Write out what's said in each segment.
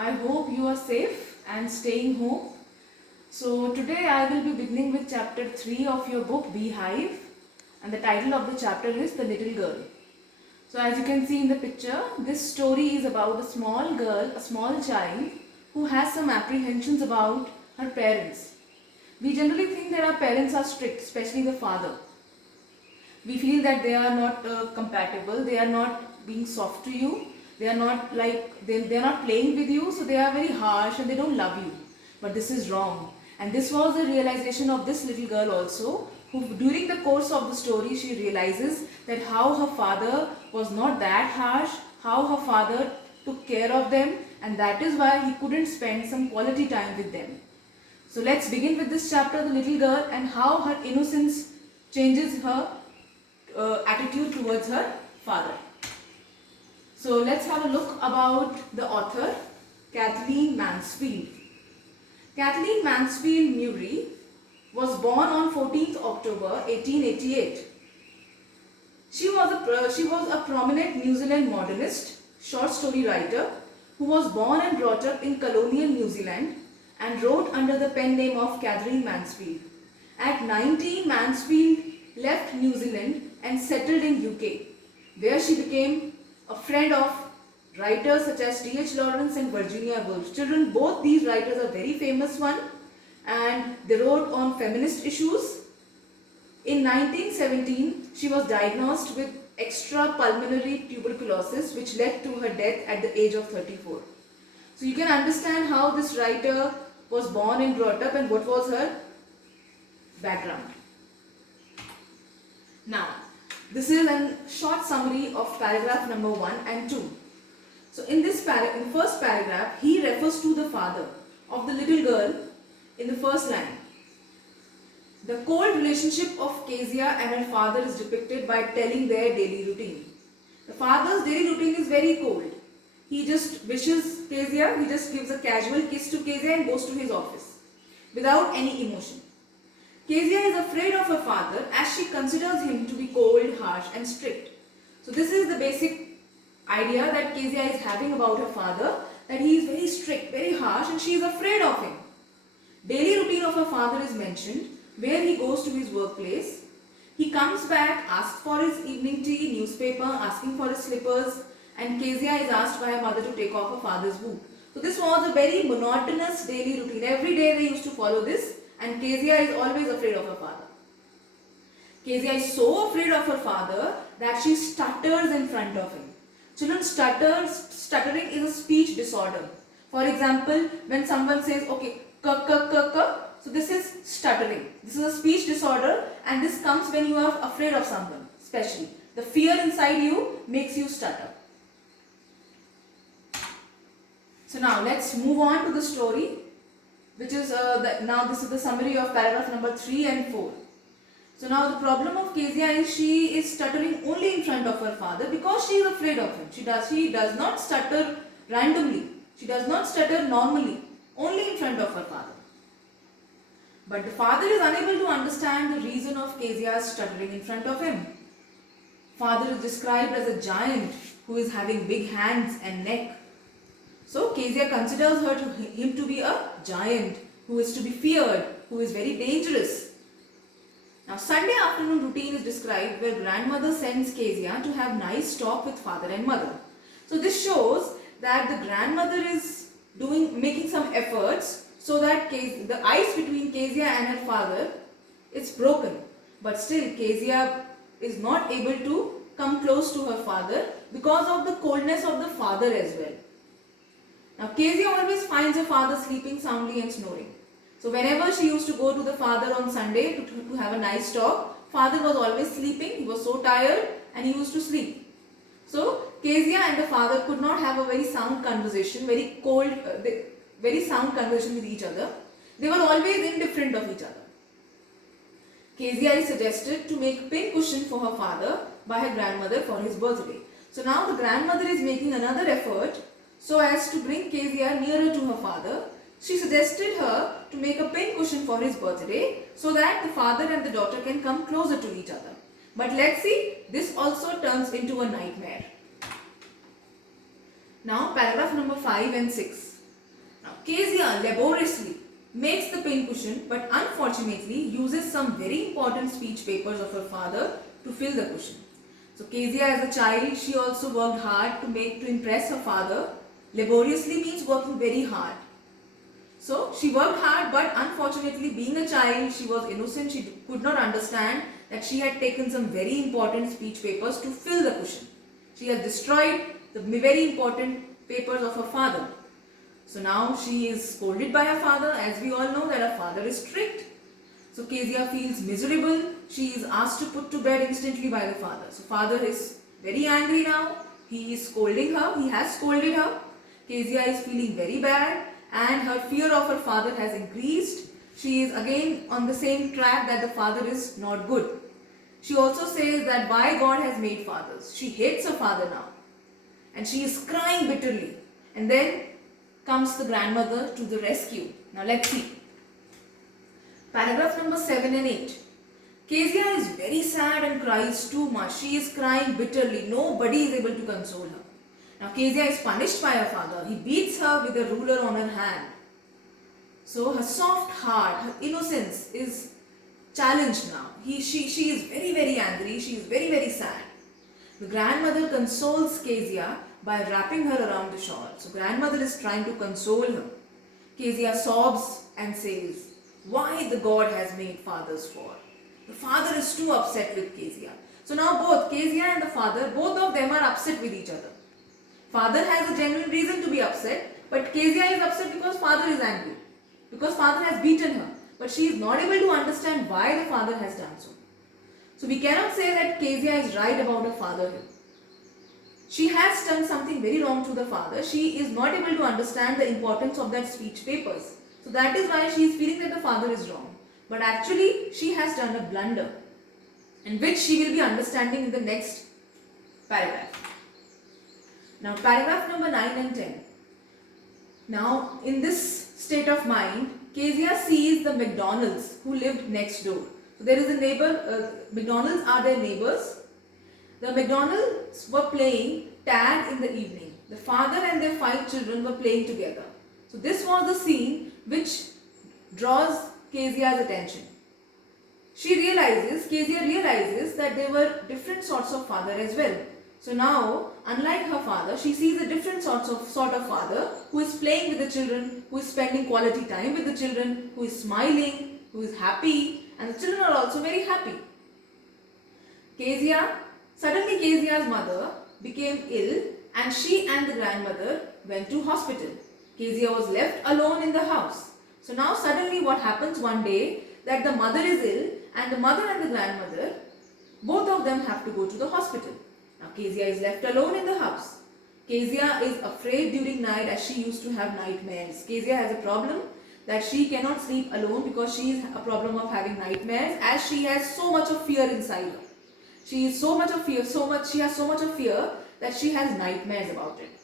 I hope you are safe and staying home. So today I will be beginning with chapter 3 of your book Beehive, and the title of the chapter is The Little Girl. So as you can see in the picture, this story is about a small girl, a small child who has some apprehensions about her parents. We generally think that our parents are strict, especially the father. We feel that they are not compatible, they are not being soft to you, they are not like they are not playing with you, so they are very harsh and they don't love you. But this is wrong, and this was the realization of this little girl also, who during the course of the story she realizes that how her father was not that harsh, how her father took care of them, and that is why he couldn't spend some quality time with them. So let's begin with this chapter, the little girl, and how her innocence changes her attitude towards her father. So let's have a look about the author, Kathleen Mansfield. Kathleen Mansfield Murray was born on 14th October 1888. She was a prominent New Zealand modernist, short story writer who was born and brought up in colonial New Zealand and wrote under the pen name of Kathleen Mansfield. At 19, Mansfield left New Zealand and settled in UK, where she became a friend of writers such as T.H. Lawrence and Virginia Woolf. Children, both these writers are very famous one, and they wrote on feminist issues. In 1917, she was diagnosed with extrapulmonary tuberculosis, which led to her death at the age of 34. So you can understand how this writer was born and brought up and what was her background. Now, this is a short summary of paragraph number 1 and 2. So in the first paragraph, he refers to the father of the little girl in the first line. The cold relationship of Kezia and her father is depicted by telling their daily routine. The father's daily routine is very cold. He just wishes Kezia, he just gives a casual kiss to Kezia and goes to his office without any emotion. Kezia is afraid of her father as she considers him to be cold, harsh and strict. So this is the basic idea that Kezia is having about her father, that he is very strict, very harsh, and she is afraid of him. Daily routine of her father is mentioned, where he goes to his workplace. He comes back, asks for his evening tea, newspaper, asking for his slippers, and Kezia is asked by her mother to take off her father's boot. So this was a very monotonous daily routine. Every day they used to follow this, and Kezia is always afraid of her father. Kezia is so afraid of her father that she stutters in front of him. Children, stuttering is a speech disorder. For example, when someone says, okay, so this is stuttering. This is a speech disorder, and this comes when you are afraid of someone, especially. The fear inside you makes you stutter. So now let's move on to the story, which is now this is the summary of paragraph number 3 and 4. So now the problem of Kezia is she is stuttering only in front of her father because she is afraid of him. She does not stutter randomly. She does not stutter normally, only in front of her father. But the father is unable to understand the reason of Kezia's stuttering in front of him. Father is described as a giant who is having big hands and neck. So Kezia considers him to be a giant who is to be feared, who is very dangerous. Now Sunday afternoon routine is described where grandmother sends Kezia to have nice talk with father and mother. So this shows that the grandmother is making some efforts so that the ice between Kezia and her father is broken. But still Kezia is not able to come close to her father because of the coldness of the father as well. Now Kezia always finds her father sleeping soundly and snoring. So whenever she used to go to the father on Sunday to have a nice talk, father was always sleeping, he was so tired and he used to sleep. So Kezia and the father could not have a very sound conversation, very sound conversation with each other. They were always indifferent of each other. Kezia is suggested to make a pin cushion for her father by her grandmother for his birthday. So now the grandmother is making another effort so as to bring Kezia nearer to her father. She suggested her to make a pin cushion for his birthday so that the father and the daughter can come closer to each other. But let's see, this also turns into a nightmare. Now paragraph number 5 and 6. Now, Kezia laboriously makes the pincushion but unfortunately uses some very important speech papers of her father to fill the cushion. So Kezia as a child, she also worked hard to impress her father. Laboriously means working very hard. So she worked hard, but unfortunately being a child, she was innocent. She could not understand that she had taken some very important speech papers to fill the cushion. She has destroyed the very important papers of her father. So now she is scolded by her father. As we all know that her father is strict. So Kezia feels miserable. She is asked to put to bed instantly by the father. So father is very angry now. He is scolding her. He has scolded her. Kezia is feeling very bad and her fear of her father has increased. She is again on the same track that the father is not good. She also says that why God has made fathers. She hates her father now and she is crying bitterly. And then comes the grandmother to the rescue. Now let's see. Paragraph number 7 and 8. Kezia is very sad and cries too much. She is crying bitterly. Nobody is able to console her. Now Kezia is punished by her father. He beats her with a ruler on her hand. So her soft heart, her innocence is challenged now. She is very angry. She is very sad. The grandmother consoles Kezia by wrapping her around the shawl. So grandmother is trying to console her. Kezia sobs and says, why the God has made fathers for? The father is too upset with Kezia. So now both Kezia and the father, both of them are upset with each other. Father has a genuine reason to be upset, but Kezia is upset because father is angry. Because father has beaten her. But she is not able to understand why the father has done so. So we cannot say that Kezia is right about her father here. She has done something very wrong to the father. She is not able to understand the importance of that speech papers. So that is why she is feeling that the father is wrong. But actually she has done a blunder, in which she will be understanding in the next paragraph. Now paragraph number 9 and 10. Now in this state of mind, Kezia sees the McDonalds who lived next door. So there is a neighbor, McDonalds are their neighbors. The McDonalds were playing tag in the evening. The father and their 5 children were playing together. So this was the scene which draws Kezia's attention. Kezia realizes that there were different sorts of father as well. So now, unlike her father, she sees a different sort of father who is playing with the children, who is spending quality time with the children, who is smiling, who is happy, and the children are also very happy. Suddenly Kezia's mother became ill and she and the grandmother went to hospital. Kezia was left alone in the house. So now suddenly what happens one day, that the mother is ill and the mother and the grandmother, both of them have to go to the hospital. Now Kezia is left alone in the house. Kezia is afraid during night as she used to have nightmares. Kezia has a problem that she cannot sleep alone because she has a problem of having nightmares, as she has so much of fear inside her. She has so much of fear that she has nightmares about it.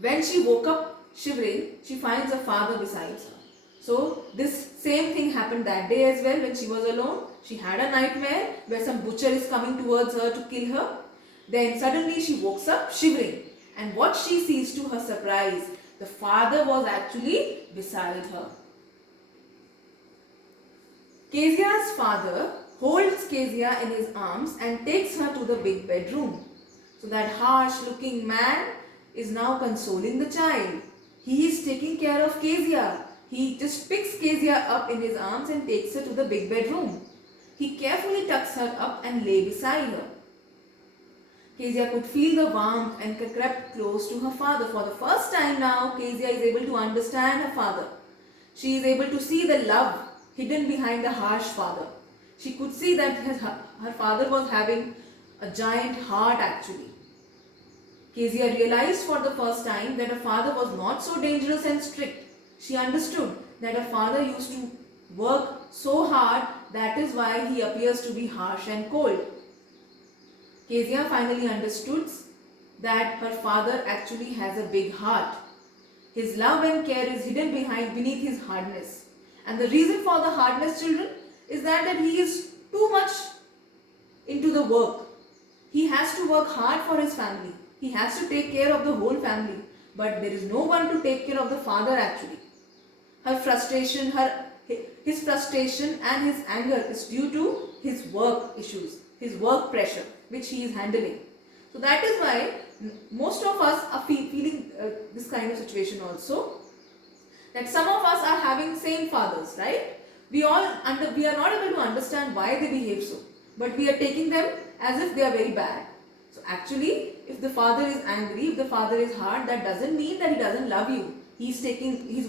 When she woke up shivering, she finds her father beside her. So this same thing happened that day as well. When she was alone, she had a nightmare where some butcher is coming towards her to kill her. Then suddenly she wakes up shivering, and what she sees to her surprise, the father was actually beside her. Kezia's father holds Kezia in his arms and takes her to the big bedroom. So that harsh looking man is now consoling the child. He is taking care of Kezia. He just picks Kezia up in his arms and takes her to the big bedroom. He carefully tucks her up and lay beside her. Kezia could feel the warmth and crept close to her father. For the first time now, Kezia is able to understand her father. She is able to see the love hidden behind the harsh father. She could see that her father was having a giant heart actually. Kezia realized for the first time that her father was not so dangerous and strict. She understood that her father used to work so hard, that is why he appears to be harsh and cold. Kezia finally understood that her father actually has a big heart. His love and care is hidden beneath his hardness. And the reason for the hardness, children, is that he is too much into the work. He has to work hard for his family. He has to take care of the whole family. but there is no one to take care of the father actually. His frustration and his anger is due to his work issues, his work pressure, which he is handling. So that is why most of us are feeling this kind of situation also. That some of us are having same fathers, right? We are not able to understand why they behave so, but we are taking them as if they are very bad. So actually, if the father is angry, if the father is hard, that doesn't mean that he doesn't love you. He's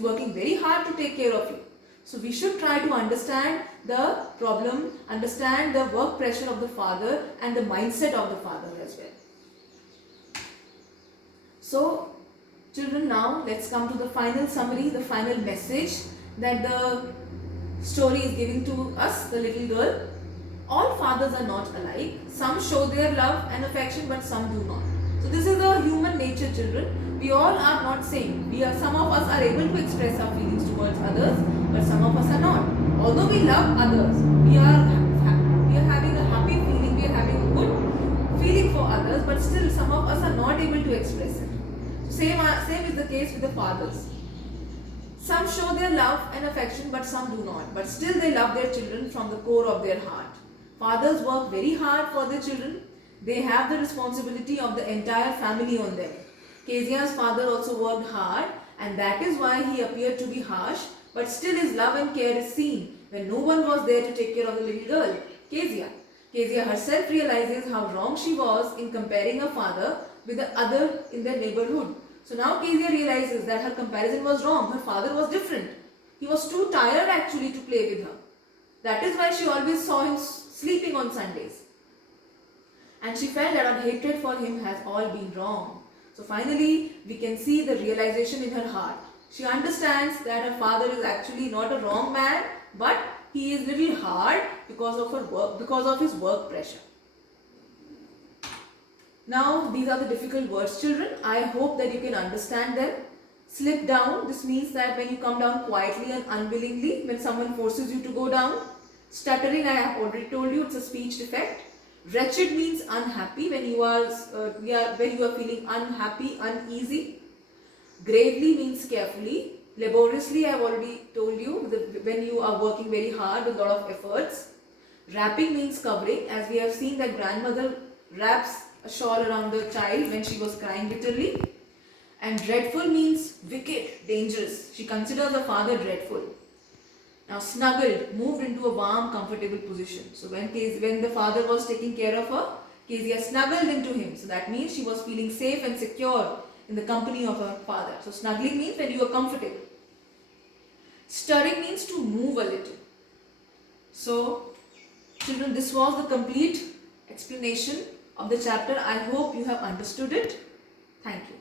working very hard to take care of you. So we should try to understand the problem, understand the work pressure of the father and the mindset of the father as well. So children, now let's come to the final summary, the final message that the story is giving to us, the little girl. All fathers are not alike. Some show their love and affection, but some do not. So this is the human nature, children. We all are not same. Some of us are able to express our feelings towards others, but some of us are not. Although we love others, we are having a happy feeling, we are having a good feeling for others, but still some of us are not able to express it. Same is the case with the fathers. Some show their love and affection, but some do not. But still they love their children from the core of their heart. Fathers work very hard for their children. They have the responsibility of the entire family on them. Kezia's father also worked hard, and that is why he appeared to be harsh, but still his love and care is seen when no one was there to take care of the little girl, Kezia. Kezia herself realizes how wrong she was in comparing her father with the other in their neighborhood. So now Kezia realizes that her comparison was wrong. Her father was different. He was too tired actually to play with her. That is why she always saw him sleeping on Sundays. And she felt that her hatred for him has all been wrong. So finally, we can see the realization in her heart. She understands that her father is actually not a wrong man, but he is little hard because of his work pressure. Now, these are the difficult words, children. I hope that you can understand them. Slip down, this means that when you come down quietly and unwillingly, when someone forces you to go down. Stuttering, I have already told you, it's a speech defect. Wretched means unhappy, when you are feeling unhappy, uneasy. Gravely means carefully. Laboriously, I have already told you, when you are working very hard with a lot of efforts. Wrapping means covering, as we have seen that grandmother wraps a shawl around the child when she was crying bitterly. And dreadful means wicked, dangerous. She considers her father dreadful. Now snuggled, moved into a warm, comfortable position. So when the father was taking care of her, Kezia snuggled into him. So that means she was feeling safe and secure in the company of her father. So snuggling means when you are comfortable. Stirring means to move a little. So children, this was the complete explanation of the chapter. I hope you have understood it. Thank you.